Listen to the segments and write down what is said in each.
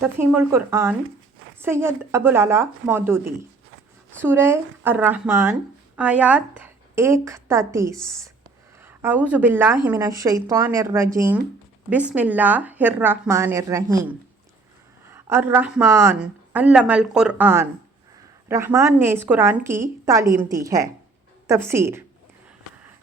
تفہیم القرآن سید ابوالعلا مودودی سورہ الرحمن آیات 1-30 اعوذ باللہ من الشیطان الرجیم بسم اللہ الرحمن الرحیم الرحمن علم القرآن، رحمان نے اس قرآن کی تعلیم دی ہے۔ تفسیر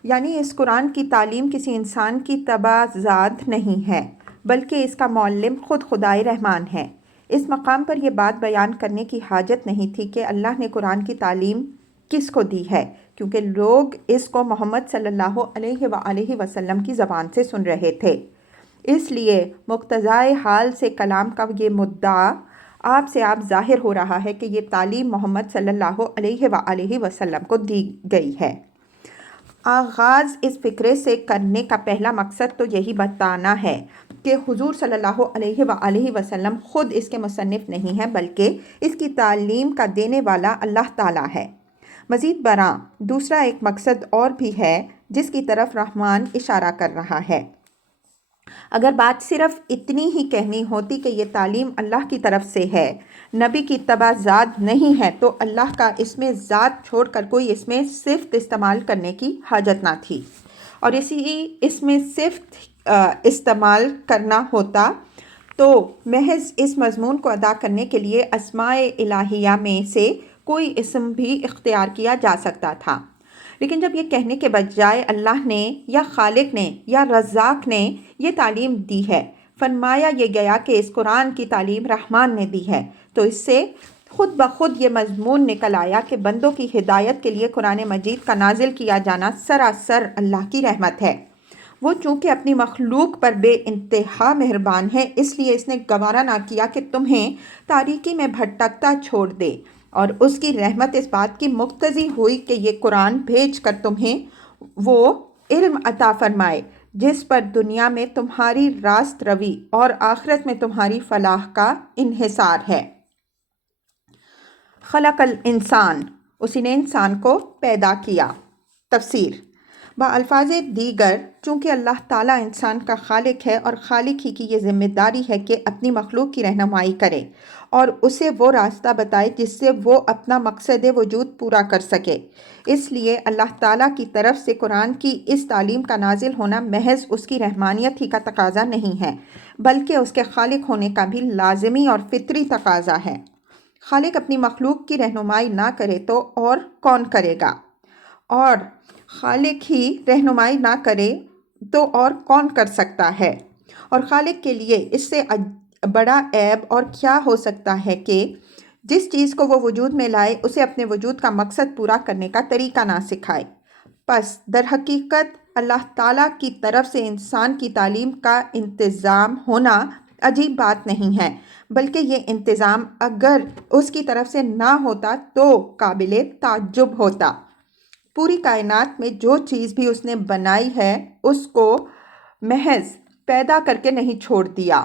یعنی اس قرآن کی تعلیم کسی انسان کی تبع ذات نہیں ہے بلکہ اس کا معلم خود خدائے رحمان ہے۔ اس مقام پر یہ بات بیان کرنے کی حاجت نہیں تھی کہ اللہ نے قرآن کی تعلیم کس کو دی ہے، کیونکہ لوگ اس کو محمد صلی اللہ علیہ وآلہ وسلم کی زبان سے سن رہے تھے۔ اس لیے مقتضائے حال سے کلام کا یہ مدعا آپ سے آپ ظاہر ہو رہا ہے کہ یہ تعلیم محمد صلی اللہ علیہ وآلہ وسلم کو دی گئی ہے۔ آغاز اس فقرے سے کرنے کا پہلا مقصد تو یہی بتانا ہے کہ حضور صلی اللہ علیہ وآلہ وسلم خود اس کے مصنف نہیں ہیں بلکہ اس کی تعلیم کا دینے والا اللہ تعالیٰ ہے۔ مزید برآں دوسرا ایک مقصد اور بھی ہے جس کی طرف رحمان اشارہ کر رہا ہے۔ اگر بات صرف اتنی ہی کہنی ہوتی کہ یہ تعلیم اللہ کی طرف سے ہے، نبی کی تبع ذات نہیں ہے، تو اللہ کا اس میں ذات چھوڑ کر کوئی اس میں صفت استعمال کرنے کی حاجت نہ تھی، اور اس میں صفت استعمال کرنا ہوتا تو محض اس مضمون کو ادا کرنے کے لیے اسماء الہیہ میں سے کوئی اسم بھی اختیار کیا جا سکتا تھا۔ لیکن جب یہ کہنے کے بجائے اللہ نے یا خالق نے یا رزاق نے یہ تعلیم دی ہے، فرمایا یہ گیا کہ اس قرآن کی تعلیم رحمان نے دی ہے، تو اس سے خود بخود یہ مضمون نکل آیا کہ بندوں کی ہدایت کے لیے قرآن مجید کا نازل کیا جانا سراسر اللہ کی رحمت ہے۔ وہ چونکہ اپنی مخلوق پر بے انتہا مہربان ہے، اس لیے اس نے گوارا نہ کیا کہ تمہیں تاریکی میں بھٹکتا چھوڑ دے، اور اس کی رحمت اس بات کی مقتضی ہوئی کہ یہ قرآن بھیج کر تمہیں وہ علم عطا فرمائے جس پر دنیا میں تمہاری راست روی اور آخرت میں تمہاری فلاح کا انحصار ہے۔ خلق الانسان، اسی نے انسان کو پیدا کیا۔ تفسیر بالفاظ دیگر چونکہ اللہ تعالیٰ انسان کا خالق ہے اور خالق ہی کی یہ ذمہ داری ہے کہ اپنی مخلوق کی رہنمائی کرے اور اسے وہ راستہ بتائے جس سے وہ اپنا مقصد وجود پورا کر سکے، اس لیے اللہ تعالیٰ کی طرف سے قرآن کی اس تعلیم کا نازل ہونا محض اس کی رحمانیت ہی کا تقاضا نہیں ہے بلکہ اس کے خالق ہونے کا بھی لازمی اور فطری تقاضا ہے۔ خالق اپنی مخلوق کی رہنمائی نہ کرے تو اور کون کرے گا، اور خالق ہی رہنمائی نہ کرے تو اور کون کر سکتا ہے، اور خالق کے لیے اس سے بڑا عیب اور کیا ہو سکتا ہے کہ جس چیز کو وہ وجود میں لائے اسے اپنے وجود کا مقصد پورا کرنے کا طریقہ نہ سکھائے۔ پس در حقیقت اللہ تعالیٰ کی طرف سے انسان کی تعلیم کا انتظام ہونا عجیب بات نہیں ہے، بلکہ یہ انتظام اگر اس کی طرف سے نہ ہوتا تو قابل تعجب ہوتا۔ پوری کائنات میں جو چیز بھی اس نے بنائی ہے اس کو محض پیدا کر کے نہیں چھوڑ دیا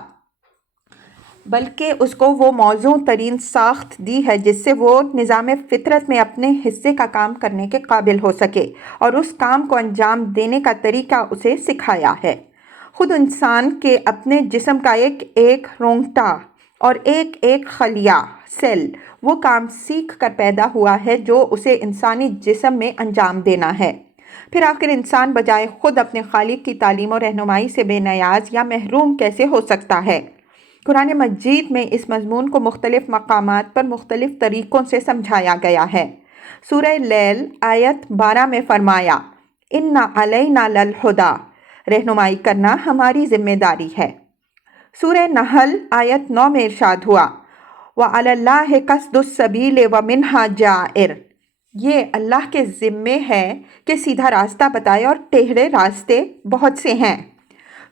بلکہ اس کو وہ موزوں ترین ساخت دی ہے جس سے وہ نظام فطرت میں اپنے حصے کا کام کرنے کے قابل ہو سکے، اور اس کام کو انجام دینے کا طریقہ اسے سکھایا ہے۔ خود انسان کے اپنے جسم کا ایک ایک رونگٹا اور ایک ایک خلیہ سیل وہ کام سیکھ کر پیدا ہوا ہے جو اسے انسانی جسم میں انجام دینا ہے۔ پھر آخر انسان بجائے خود اپنے خالق کی تعلیم و رہنمائی سے بے نیاز یا محروم کیسے ہو سکتا ہے؟ قرآن مجید میں اس مضمون کو مختلف مقامات پر مختلف طریقوں سے سمجھایا گیا ہے۔ سورہ لیل آیت 12 میں فرمایا اِنَّ عَلَيْنَا لَلْہُدَىٰ، رہنمائی کرنا ہماری ذمہ داری ہے۔ سورہ نحل آیت 9 میں ارشاد ہوا وَعَلَى اللَّهِ قَصْدُ السَّبِيلِ وَمِنْهَا جَائِرٌ، یہ اللہ کے ذمے ہے کہ سیدھا راستہ بتائے اور ٹیڑھے راستے بہت سے ہیں۔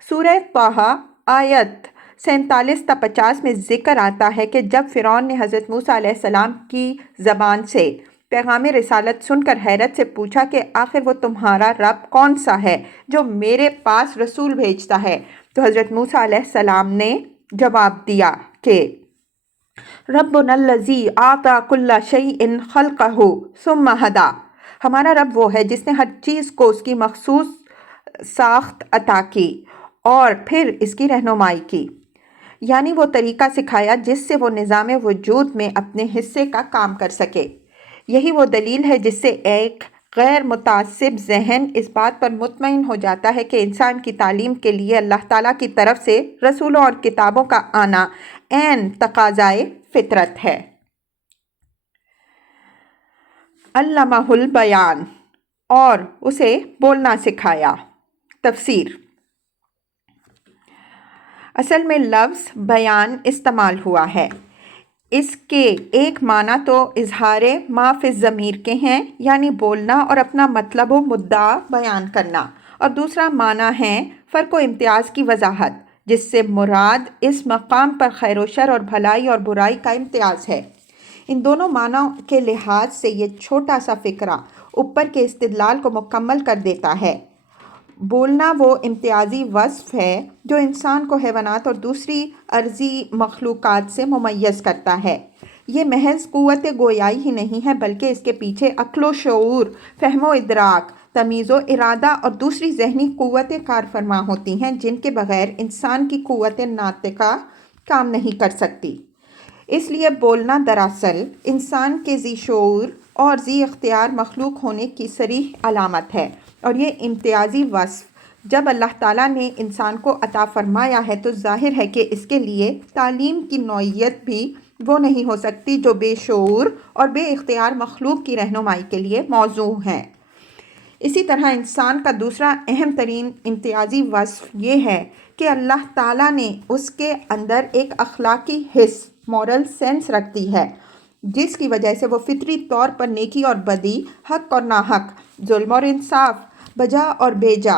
سورہ طٰہٰ آیت 47-50 میں ذکر آتا ہے کہ جب فرعون نے حضرت موسیٰ علیہ السلام کی زبان سے پیغام رسالت سن کر حیرت سے پوچھا کہ آخر وہ تمہارا رب کون سا ہے جو میرے پاس رسول بھیجتا ہے، تو حضرت موسیٰ علیہ السلام نے جواب دیا کہ ربنا الذی اعطی کل شیء خلقہ ثم ہدی، ہمارا رب وہ ہے جس نے ہر چیز کو اس کی مخصوص ساخت عطا کی اور پھر اس کی رہنمائی کی۔ یعنی وہ طریقہ سکھایا جس سے وہ نظام وجود میں اپنے حصے کا کام کر سکے۔ یہی وہ دلیل ہے جس سے ایک غیر متعصب ذہن اس بات پر مطمئن ہو جاتا ہے کہ انسان کی تعلیم کے لیے اللہ تعالیٰ کی طرف سے رسولوں اور کتابوں کا آنا عین تقاضائے فطرت ہے۔ علمہ البیان، اور اسے بولنا سکھایا۔ تفسیر: اصل میں لفظ بیان استعمال ہوا ہے۔ اس کے ایک معنی تو اظہار ما فی الضمیر کے ہیں، یعنی بولنا اور اپنا مطلب و مدعا بیان کرنا، اور دوسرا معنی ہے فرق و امتیاز کی وضاحت، جس سے مراد اس مقام پر خیر و شر اور بھلائی اور برائی کا امتیاز ہے۔ ان دونوں معنوں کے لحاظ سے یہ چھوٹا سا فقرہ اوپر کے استدلال کو مکمل کر دیتا ہے۔ بولنا وہ امتیازی وصف ہے جو انسان کو حیوانات اور دوسری ارضی مخلوقات سے ممیز کرتا ہے۔ یہ محض قوت گویائی ہی نہیں ہے، بلکہ اس کے پیچھے عقل و شعور، فہم و ادراک، تمیز و ارادہ اور دوسری ذہنی قوتیں کار فرما ہوتی ہیں، جن کے بغیر انسان کی قوت ناطقہ کام نہیں کر سکتی۔ اس لیے بولنا دراصل انسان کے ذی شعور اور ذی اختیار مخلوق ہونے کی صریح علامت ہے، اور یہ امتیازی وصف جب اللہ تعالیٰ نے انسان کو عطا فرمایا ہے تو ظاہر ہے کہ اس کے لیے تعلیم کی نوعیت بھی وہ نہیں ہو سکتی جو بے شعور اور بے اختیار مخلوق کی رہنمائی کے لیے موزوں ہے۔ اسی طرح انسان کا دوسرا اہم ترین امتیازی وصف یہ ہے کہ اللہ تعالیٰ نے اس کے اندر ایک اخلاقی حس، مورل سینس رکھ دی ہے، جس کی وجہ سے وہ فطری طور پر نیکی اور بدی، حق اور ناحق، ظلم اور انصاف، بجا اور بے جا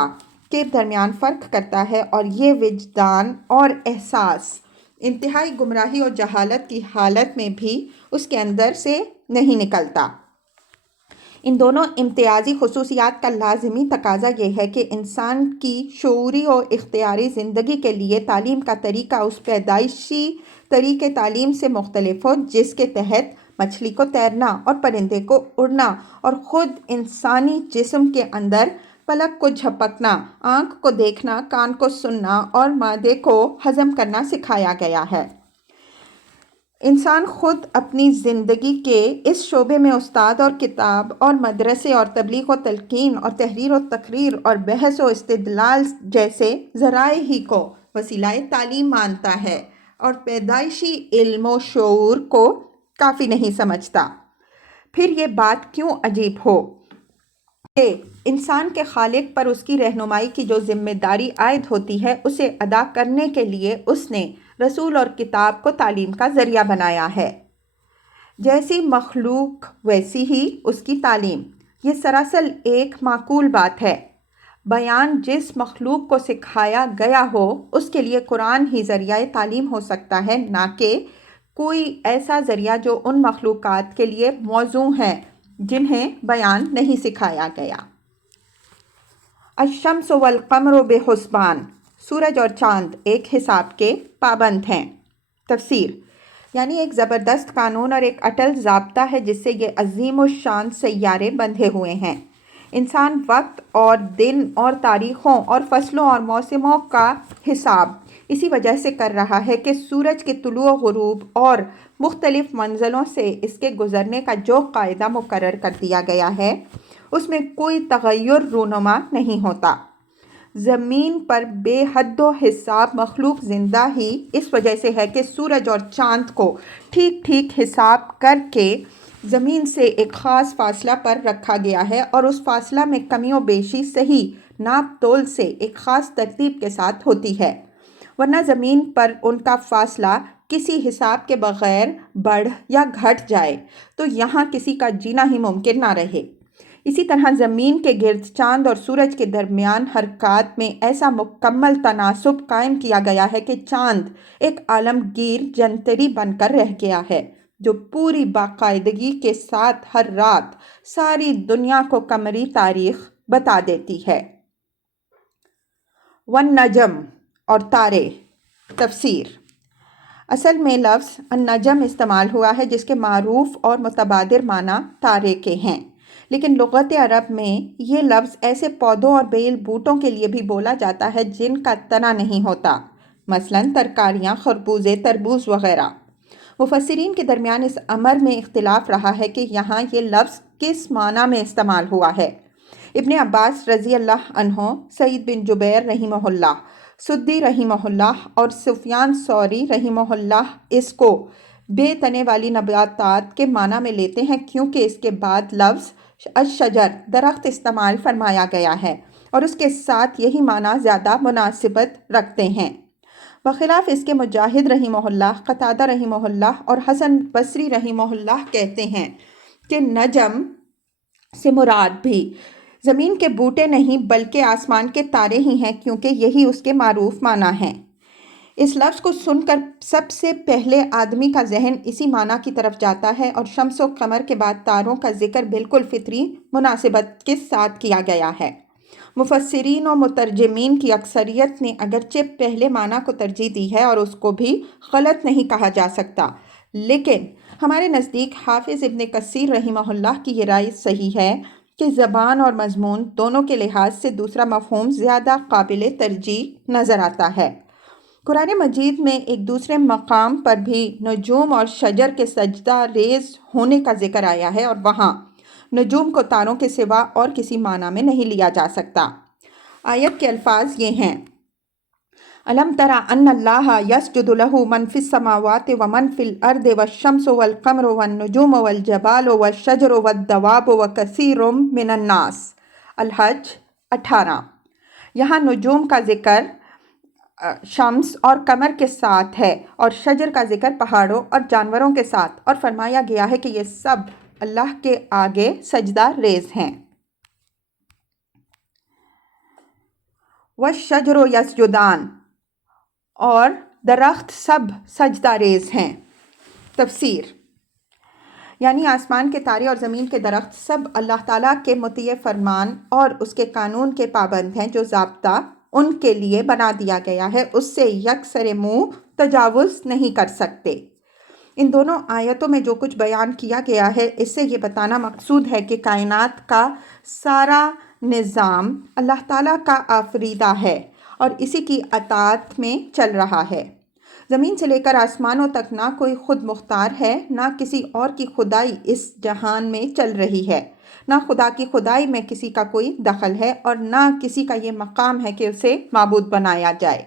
کے درمیان فرق کرتا ہے، اور یہ وجدان اور احساس انتہائی گمراہی اور جہالت کی حالت میں بھی اس کے اندر سے نہیں نکلتا۔ ان دونوں امتیازی خصوصیات کا لازمی تقاضا یہ ہے کہ انسان کی شعوری و اختیاری زندگی کے لیے تعلیم کا طریقہ اس پیدائشی طریقے تعلیم سے مختلف ہو جس کے تحت مچھلی کو تیرنا اور پرندے کو اڑنا اور خود انسانی جسم کے اندر پلک کو جھپکنا، آنکھ کو دیکھنا، کان کو سننا اور معدے کو ہضم کرنا سکھایا گیا ہے۔ انسان خود اپنی زندگی کے اس شعبے میں استاد اور کتاب اور مدرسے اور تبلیغ و تلقین اور تحریر و تقریر اور بحث و استدلال جیسے ذرائع ہی کو وسیلہ تعلیم مانتا ہے، اور پیدائشی علم و شعور کو کافی نہیں سمجھتا۔ پھر یہ بات کیوں عجیب ہو کہ انسان کے خالق پر اس کی رہنمائی کی جو ذمہ داری عائد ہوتی ہے، اسے ادا کرنے کے لیے اس نے رسول اور کتاب کو تعلیم کا ذریعہ بنایا ہے۔ جیسی مخلوق ویسی ہی اس کی تعلیم، یہ سراسر ایک معقول بات ہے۔ بیان جس مخلوق کو سکھایا گیا ہو اس کے لیے قرآن ہی ذریعہ تعلیم ہو سکتا ہے، نہ کہ کوئی ایسا ذریعہ جو ان مخلوقات کے لیے موزوں ہے جنہیں بیان نہیں سکھایا گیا۔ الشمس والقمر بحسبان، سورج اور چاند ایک حساب کے پابند ہیں۔ تفسیر: یعنی ایک زبردست قانون اور ایک اٹل ضابطہ ہے جس سے یہ عظیم الشان سیارے بندھے ہوئے ہیں۔ انسان وقت اور دن اور تاریخوں اور فصلوں اور موسموں کا حساب اسی وجہ سے کر رہا ہے کہ سورج کے طلوع و غروب اور مختلف منزلوں سے اس کے گزرنے کا جو قاعدہ مقرر کر دیا گیا ہے اس میں کوئی تغیر رونما نہیں ہوتا۔ زمین پر بے حد و حساب مخلوق زندہ ہی اس وجہ سے ہے کہ سورج اور چاند کو ٹھیک ٹھیک حساب کر کے زمین سے ایک خاص فاصلہ پر رکھا گیا ہے، اور اس فاصلہ میں کمی و بیشی صحیح ناپ تول سے ایک خاص ترتیب کے ساتھ ہوتی ہے، ورنہ زمین پر ان کا فاصلہ کسی حساب کے بغیر بڑھ یا گھٹ جائے تو یہاں کسی کا جینا ہی ممکن نہ رہے۔ اسی طرح زمین کے گرد چاند اور سورج کے درمیان حرکات میں ایسا مکمل تناسب قائم کیا گیا ہے کہ چاند ایک عالمگیر جنتری بن کر رہ گیا ہے جو پوری باقاعدگی کے ساتھ ہر رات ساری دنیا کو قمری تاریخ بتا دیتی ہے۔ والنجم، اور تارے۔ تفسیر: اصل میں لفظ النجم استعمال ہوا ہے جس کے معروف اور متبادر معنی تارے کے ہیں، لیکن لغت عرب میں یہ لفظ ایسے پودوں اور بیل بوٹوں کے لیے بھی بولا جاتا ہے جن کا تنا نہیں ہوتا، مثلاً ترکاریاں، خربوزے، تربوز وغیرہ۔ مفسرین کے درمیان اس امر میں اختلاف رہا ہے کہ یہاں یہ لفظ کس معنی میں استعمال ہوا ہے۔ ابن عباس رضی اللہ عنہ، سعید بن جبیر رحمہ اللہ، سدی رحمہ اللہ اور سفیان ثوری رحمہ اللہ اس کو بے تنے والی نباتات کے معنی میں لیتے ہیں، کیونکہ اس کے بعد لفظ الشجر درخت استعمال فرمایا گیا ہے اور اس کے ساتھ یہی معنی زیادہ مناسبت رکھتے ہیں۔ بخلاف اس کے مجاہد رحمہ اللہ، قتادہ رحمہ اللہ اور حسن بصری رحمہ اللہ کہتے ہیں کہ نجم سے مراد بھی زمین کے بوٹے نہیں بلکہ آسمان کے تارے ہی ہیں، کیونکہ یہی اس کے معروف معنی ہیں۔ اس لفظ کو سن کر سب سے پہلے آدمی کا ذہن اسی معنی کی طرف جاتا ہے، اور شمس و قمر کے بعد تاروں کا ذکر بالکل فطری مناسبت کے ساتھ کیا گیا ہے۔ مفسرین و مترجمین کی اکثریت نے اگرچہ پہلے معنی کو ترجیح دی ہے اور اس کو بھی غلط نہیں کہا جا سکتا، لیکن ہمارے نزدیک حافظ ابن کثیر رحمہ اللہ کی یہ رائے صحیح ہے کہ زبان اور مضمون دونوں کے لحاظ سے دوسرا مفہوم زیادہ قابل ترجیح نظر آتا ہے۔ قرآن مجید میں ایک دوسرے مقام پر بھی نجوم اور شجر کے سجدہ ریز ہونے کا ذکر آیا ہے، اور وہاں نجوم کو تاروں کے سوا اور کسی معنی میں نہیں لیا جا سکتا۔ آیت کے الفاظ یہ ہیں: أَلَمْ تَرَ أَنَّ اللَّهَ يَسْجُدُ لَهُ مَنْ فِي السَّمَاوَاتِ وَمَنْ فِي الْأَرْضِ وَالشَّمْسُ وَالْقَمَرُ وَالنُّجُومُ وَالْجِبَالُ وَالشَّجَرُ وَالدَّوَابُ وَكَثِيرٌ مِّنَ النَّاسِ۔ الحج 18۔ یہاں نجوم کا ذکر شمس اور قمر کے ساتھ ہے اور شجر کا ذکر پہاڑوں اور جانوروں کے ساتھ، اور فرمایا گیا ہے کہ یہ سب اللہ کے آگے سجدہ ریز ہیں۔ وَالشَّجَرُ يَسْجُدَانِ، اور درخت سب سجدہ ریز ہیں۔ تفسیر: یعنی آسمان کے تارے اور زمین کے درخت سب اللہ تعالیٰ کے مطیع فرمان اور اس کے قانون کے پابند ہیں، جو ضابطہ ان کے لیے بنا دیا گیا ہے، اس سے یکسر منہ تجاوز نہیں کر سکتے۔ ان دونوں آیتوں میں جو کچھ بیان کیا گیا ہے، اس سے یہ بتانا مقصود ہے کہ کائنات کا سارا نظام اللہ تعالیٰ کا آفریدہ ہے اور اسی کی اطاعت میں چل رہا ہے۔ زمین سے لے کر آسمانوں تک نہ کوئی خود مختار ہے، نہ کسی اور کی خدائی اس جہان میں چل رہی ہے، نہ خدا کی خدائی میں کسی کا کوئی دخل ہے، اور نہ کسی کا یہ مقام ہے کہ اسے معبود بنایا جائے۔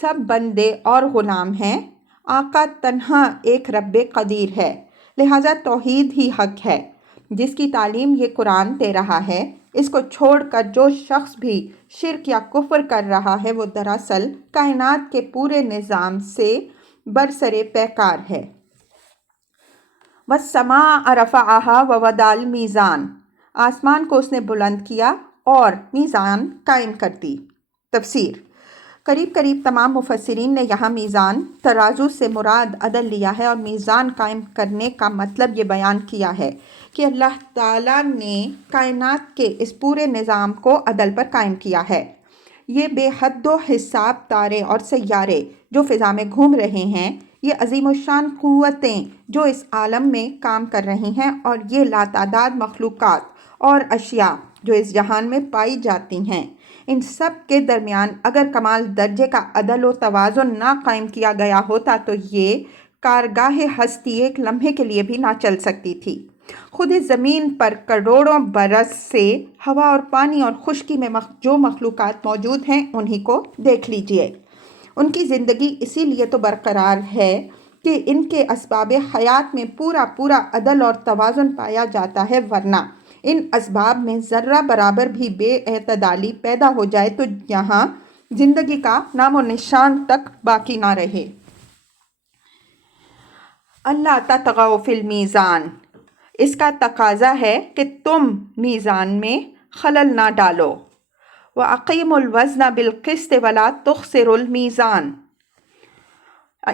سب بندے اور غلام ہیں، آقا تنہا ایک رب قدیر ہے، لہٰذا توحید ہی حق ہے۔ جس کی تعلیم یہ قرآن دے رہا ہے، اس کو چھوڑ کر جو شخص بھی شرک یا کفر کر رہا ہے، وہ دراصل کائنات کے پورے نظام سے برسرِ پیکار ہے۔ وَالسَّمَاءَ رَفَعَهَا وَوَضَعَ الْمِيزَانَ، آسمان کو اس نے بلند کیا اور میزان قائم کر دی۔ تفسیر: قریب تمام مفسرین نے یہاں میزان ترازو سے مراد عدل لیا ہے، اور میزان قائم کرنے کا مطلب یہ بیان کیا ہے کہ اللہ تعالیٰ نے کائنات کے اس پورے نظام کو عدل پر قائم کیا ہے۔ یہ بے حد و حساب تارے اور سیارے جو فضا میں گھوم رہے ہیں، یہ عظیم الشان قوتیں جو اس عالم میں کام کر رہی ہیں، اور یہ لاتعداد مخلوقات اور اشیاء جو اس جہان میں پائی جاتی ہیں، ان سب کے درمیان اگر کمال درجے کا عدل و توازن نہ قائم کیا گیا ہوتا تو یہ کارگاہ ہستی ایک لمحے کے لیے بھی نہ چل سکتی تھی۔ خود اس زمین پر کروڑوں برس سے ہوا اور پانی اور خشکی میں جو مخلوقات موجود ہیں، انہی کو دیکھ لیجئے۔ ان کی زندگی اسی لیے تو برقرار ہے کہ ان کے اسباب حیات میں پورا عدل اور توازن پایا جاتا ہے، ورنہ ان اسباب میں ذرہ برابر بھی بے اعتدالی پیدا ہو جائے تو یہاں زندگی کا نام و نشان تک باقی نہ رہے۔ اللہ تطغوا فی المیزان، اس کا تقاضا ہے کہ تم میزان میں خلل نہ ڈالو۔ وَأَقِیمُوا الْوَزْنَ بِالْقِسْطِ وَلَا تُخْسِرُوا الْمِیزَانَ،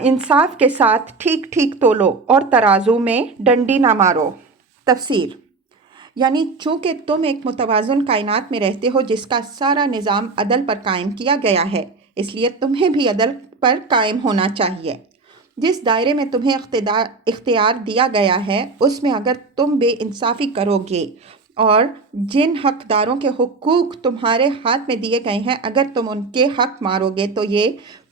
انصاف کے ساتھ ٹھیک تولو اور ترازو میں ڈنڈی نہ مارو۔ تفسیر: یعنی چونکہ تم ایک متوازن کائنات میں رہتے ہو جس کا سارا نظام عدل پر قائم کیا گیا ہے، اس لیے تمہیں بھی عدل پر قائم ہونا چاہیے۔ جس دائرے میں تمہیں اختیار دیا گیا ہے، اس میں اگر تم بے انصافی کرو گے اور جن حقداروں کے حقوق تمہارے ہاتھ میں دیے گئے ہیں، اگر تم ان کے حق مارو گے تو یہ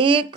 1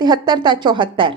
73-74,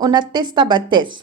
29-32,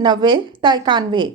90-91,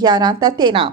11-13,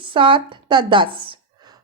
7-10,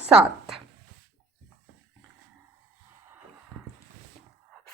7।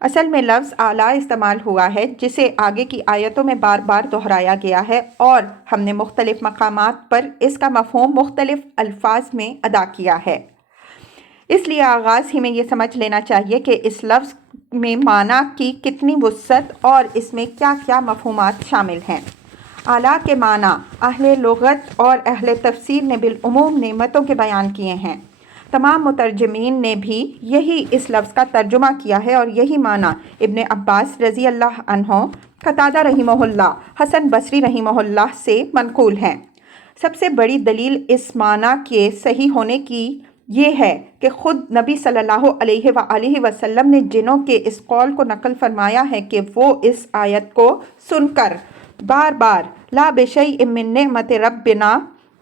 اصل میں لفظ اعلیٰ استعمال ہوا ہے جسے آگے کی آیتوں میں بار بار دہرایا گیا ہے، اور ہم نے مختلف مقامات پر اس کا مفہوم مختلف الفاظ میں ادا کیا ہے۔ اس لیے آغاز ہی میں یہ سمجھ لینا چاہیے کہ اس لفظ میں معنی کی کتنی وسعت اور اس میں کیا کیا مفہومات شامل ہیں۔ اعلیٰ کے معنی اہل لغت اور اہل تفسیر نے بالعموم نعمتوں کے بیان کیے ہیں۔ تمام مترجمین نے بھی یہی اس لفظ کا ترجمہ کیا ہے، اور یہی معنی ابن عباس رضی اللہ عنہ، قتادہ رحمہ اللہ، حسن بصری رحمہ اللہ سے منقول ہیں۔ سب سے بڑی دلیل اس معنی کے صحیح ہونے کی یہ ہے کہ خود نبی صلی اللہ علیہ وآلہ وسلم نے جنوں کے اس قول کو نقل فرمایا ہے کہ وہ اس آیت کو سن کر بار بار لا بشیء من نعمت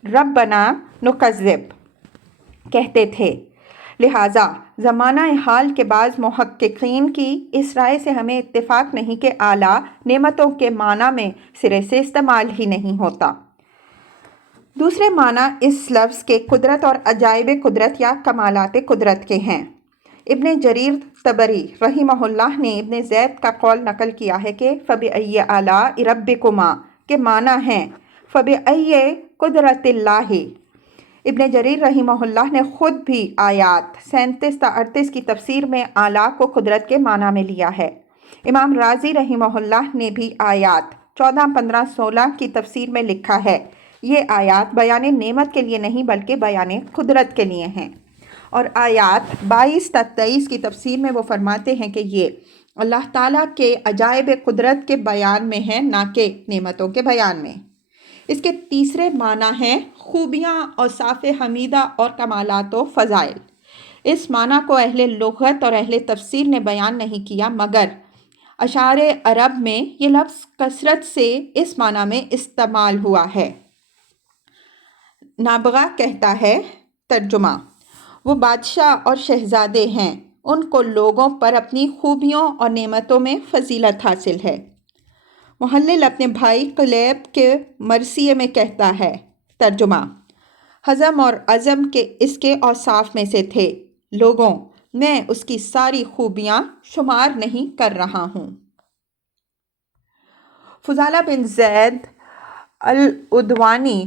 ربنا نکذب کہتے تھے۔ لہٰذا زمانہ حال کے بعض محققین کی اس رائے سے ہمیں اتفاق نہیں کہ اعلیٰ نعمتوں کے معنی میں سرے سے استعمال ہی نہیں ہوتا۔ دوسرے معنی اس لفظ کے قدرت اور عجائب قدرت یا کمالات قدرت کے ہیں۔ ابن جریر طبری رحمہ اللہ نے ابن زید کا قول نقل کیا ہے کہ فَبِأَيِّ آلَاءِ رَبِّكُمَا کے معنی ہیں فَبِأَيِّ قدرت اللہ۔ ابن جریر رحمہ اللہ نے خود بھی آیات 37 تا 38 کی تفسیر میں اعلیٰ کو قدرت کے معنی میں لیا ہے۔ امام رازی رحمہ اللہ نے بھی آیات 14، 15، 16 کی تفسیر میں لکھا ہے، یہ آیات بیان نعمت کے لیے نہیں بلکہ بیان قدرت کے لیے ہیں۔ اور آیات 22 تا 23 کی تفسیر میں وہ فرماتے ہیں کہ یہ اللہ تعالیٰ کے عجائب قدرت کے بیان میں ہے، نہ کہ نعمتوں کے بیان میں۔ اس کے تیسرے معنی ہیں خوبیاں، اوصاف حمیدہ اور کمالات و فضائل۔ اس معنی کو اہل لغت اور اہل تفسیر نے بیان نہیں کیا، مگر اشعار عرب میں یہ لفظ کثرت سے اس معنی میں استعمال ہوا ہے۔ نابغہ کہتا ہے، ترجمہ: وہ بادشاہ اور شہزادے ہیں، ان کو لوگوں پر اپنی خوبیوں اور نعمتوں میں فضیلت حاصل ہے۔ محلل اپنے بھائی قلیب کے مرثیے میں کہتا ہے، ترجمہ: حزم اور عزم کے اس کے اوصاف میں سے تھے، لوگوں میں اس کی ساری خوبیاں شمار نہیں کر رہا ہوں۔ فضالہ بن زید العدوانی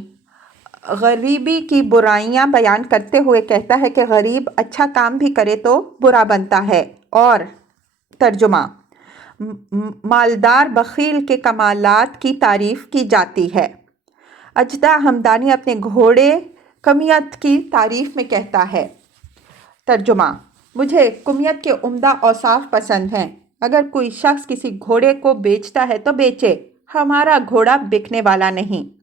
غریبی کی برائیاں بیان کرتے ہوئے کہتا ہے کہ غریب اچھا کام بھی کرے تو برا بنتا ہے، اور ترجمہ: مالدار بخیل کے کمالات کی تعریف کی جاتی ہے۔ اجدع ہمدانی اپنے گھوڑے کمیت کی تعریف میں کہتا ہے، ترجمہ: مجھے کمیت کے عمدہ اوصاف پسند ہیں، اگر کوئی شخص کسی گھوڑے کو بیچتا ہے تو بیچے، ہمارا گھوڑا بکنے والا نہیں۔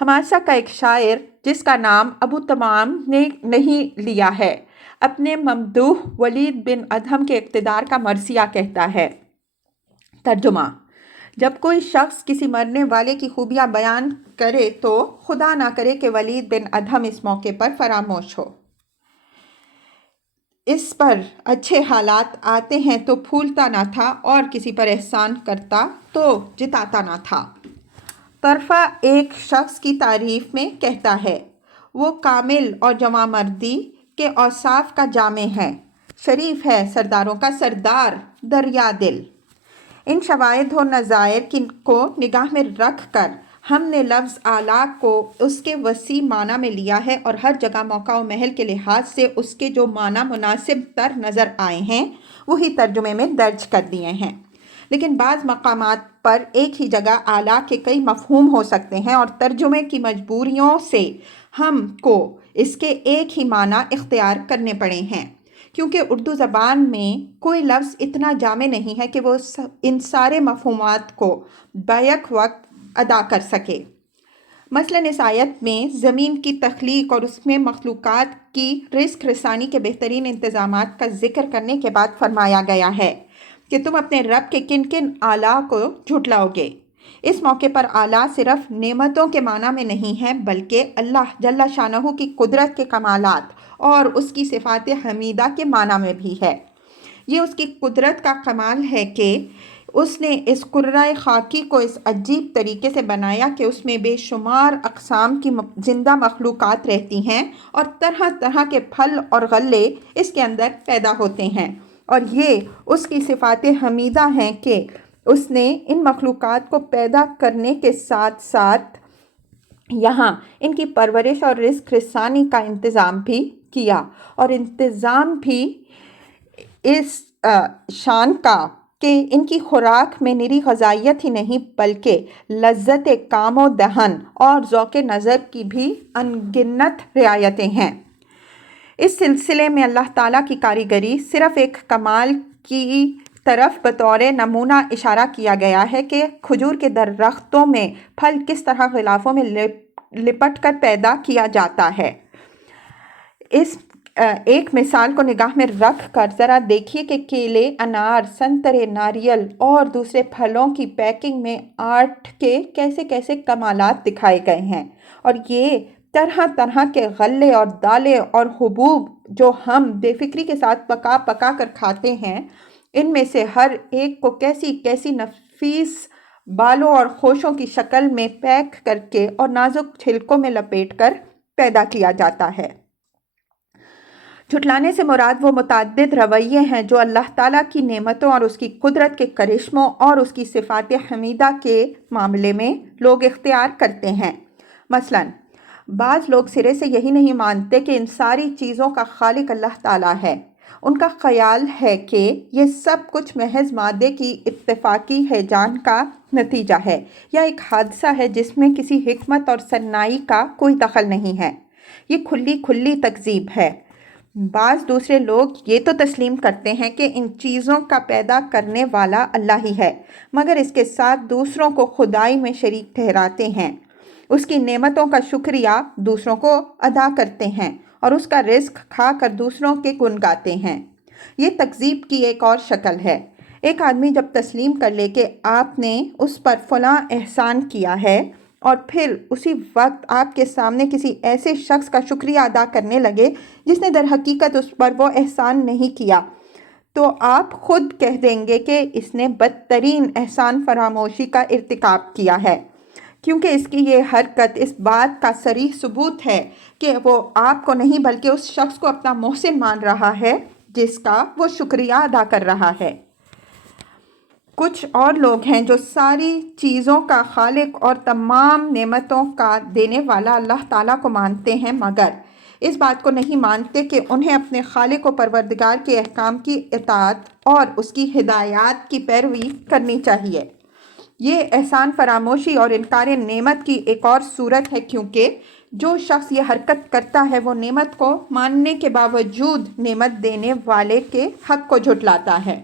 حماسہ کا ایک شاعر جس کا نام ابو تمام نے نہیں لیا ہے، اپنے ممدوح ولید بن ادھم کے اقتدار کا مرثیہ کہتا ہے، ترجمہ: جب کوئی شخص کسی مرنے والے کی خوبیاں بیان کرے تو خدا نہ کرے کہ ولید بن ادھم اس موقع پر فراموش ہو۔ اس پر اچھے حالات آتے ہیں تو پھولتا نہ تھا، اور کسی پر احسان کرتا تو جتاتا نہ تھا۔ طرفہ ایک شخص کی تعریف میں کہتا ہے، وہ کامل اور جوان مردی کے اوصاف کا جامع ہے، شریف ہے، سرداروں کا سردار، دریا دل۔ ان شواہد و نظائر کو نگاہ میں رکھ کر ہم نے لفظ اعلیٰ کو اس کے وسیع معنی میں لیا ہے، اور ہر جگہ موقع و محل کے لحاظ سے اس کے جو معنی مناسب تر نظر آئے ہیں وہی ترجمے میں درج کر دیے ہیں۔ لیکن بعض مقامات پر ایک ہی جگہ اعلیٰ کے کئی مفہوم ہو سکتے ہیں، اور ترجمے کی مجبوریوں سے ہم کو اس کے ایک ہی معنی اختیار کرنے پڑے ہیں، کیونکہ اردو زبان میں کوئی لفظ اتنا جامع نہیں ہے کہ وہ ان سارے مفہومات کو بیک وقت ادا کر سکے۔ مثلاً اس آیت میں زمین کی تخلیق اور اس میں مخلوقات کی رزق رسانی کے بہترین انتظامات کا ذکر کرنے کے بعد فرمایا گیا ہے کہ تم اپنے رب کے کن کن اعلیٰ کو جھٹلاؤ گے۔ اس موقع پر اعلیٰ صرف نعمتوں کے معنی میں نہیں ہے، بلکہ اللہ جل شانہ کی قدرت کے کمالات اور اس کی صفات حمیدہ کے معنی میں بھی ہے۔ یہ اس کی قدرت کا کمال ہے کہ اس نے اس قرۂ خاکی کو اس عجیب طریقے سے بنایا کہ اس میں بے شمار اقسام کی زندہ مخلوقات رہتی ہیں، اور طرح طرح کے پھل اور غلے اس کے اندر پیدا ہوتے ہیں، اور یہ اس کی صفات حمیدہ ہیں کہ اس نے ان مخلوقات کو پیدا کرنے کے ساتھ ساتھ یہاں ان کی پرورش اور رزق رسانی کا انتظام بھی کیا، اور انتظام بھی اس شان کا کہ ان کی خوراک میں نری غذائیت ہی نہیں بلکہ لذت کام و دہن اور ذوق نظر کی بھی انگنت رعایتیں ہیں۔ اس سلسلے میں اللہ تعالیٰ کی کاریگری صرف ایک کمال کی طرف بطور نمونہ اشارہ کیا گیا ہے کہ کھجور کے درختوں میں پھل کس طرح غلافوں میں لپٹ کر پیدا کیا جاتا ہے۔ اس ایک مثال کو نگاہ میں رکھ کر ذرا دیکھیے کہ کیلے، انار، سنترے، ناریل اور دوسرے پھلوں کی پیکنگ میں آرٹ کے کیسے کیسے کمالات دکھائے گئے ہیں، اور یہ طرح طرح کے غلے اور دالیں اور حبوب جو ہم بے فکری کے ساتھ پکا پکا کر کھاتے ہیں، ان میں سے ہر ایک کو کیسی کیسی نفیس بالوں اور خوشوں کی شکل میں پیک کر کے اور نازک چھلکوں میں لپیٹ کر پیدا کیا جاتا ہے۔ جھٹلانے سے مراد وہ متعدد رویے ہیں جو اللہ تعالیٰ کی نعمتوں اور اس کی قدرت کے کرشموں اور اس کی صفات حمیدہ کے معاملے میں لوگ اختیار کرتے ہیں۔ مثلاً بعض لوگ سرے سے یہی نہیں مانتے کہ ان ساری چیزوں کا خالق اللہ تعالیٰ ہے۔ ان کا خیال ہے کہ یہ سب کچھ محض مادے کی اتفاقی ہیجان کا نتیجہ ہے یا ایک حادثہ ہے جس میں کسی حکمت اور سنائی کا کوئی دخل نہیں ہے۔ یہ کھلی تکذیب ہے۔ بعض دوسرے لوگ یہ تو تسلیم کرتے ہیں کہ ان چیزوں کا پیدا کرنے والا اللہ ہی ہے، مگر اس کے ساتھ دوسروں کو خدائی میں شریک ٹھہراتے ہیں، اس کی نعمتوں کا شکریہ دوسروں کو ادا کرتے ہیں اور اس کا رزق کھا کر دوسروں کے گن گاتے ہیں۔ یہ تکذیب کی ایک اور شکل ہے۔ ایک آدمی جب تسلیم کر لے کہ آپ نے اس پر فلاں احسان کیا ہے اور پھر اسی وقت آپ کے سامنے کسی ایسے شخص کا شکریہ ادا کرنے لگے جس نے در حقیقت اس پر وہ احسان نہیں کیا، تو آپ خود کہہ دیں گے کہ اس نے بدترین احسان فراموشی کا ارتکاب کیا ہے، کیونکہ اس کی یہ حرکت اس بات کا صریح ثبوت ہے کہ وہ آپ کو نہیں بلکہ اس شخص کو اپنا محسن مان رہا ہے جس کا وہ شکریہ ادا کر رہا ہے۔ کچھ اور لوگ ہیں جو ساری چیزوں کا خالق اور تمام نعمتوں کا دینے والا اللہ تعالیٰ کو مانتے ہیں، مگر اس بات کو نہیں مانتے کہ انہیں اپنے خالق و پروردگار کے احکام کی اطاعت اور اس کی ہدایات کی پیروی کرنی چاہیے۔ یہ احسان فراموشی اور انکار نعمت کی ایک اور صورت ہے، کیونکہ جو شخص یہ حرکت کرتا ہے وہ نعمت کو ماننے کے باوجود نعمت دینے والے کے حق کو جھٹلاتا ہے۔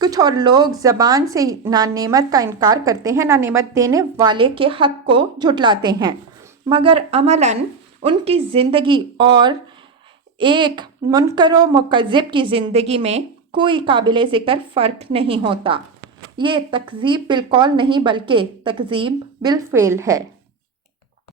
کچھ اور لوگ زبان سے نہ نعمت کا انکار کرتے ہیں، نہ نعمت دینے والے کے حق کو جھٹلاتے ہیں، مگر عملاً ان کی زندگی اور ایک منکر و مکذب کی زندگی میں کوئی قابل ذکر فرق نہیں ہوتا۔ یہ تکذیب بالقول نہیں بلکہ تکذیب بالفعل ہے۔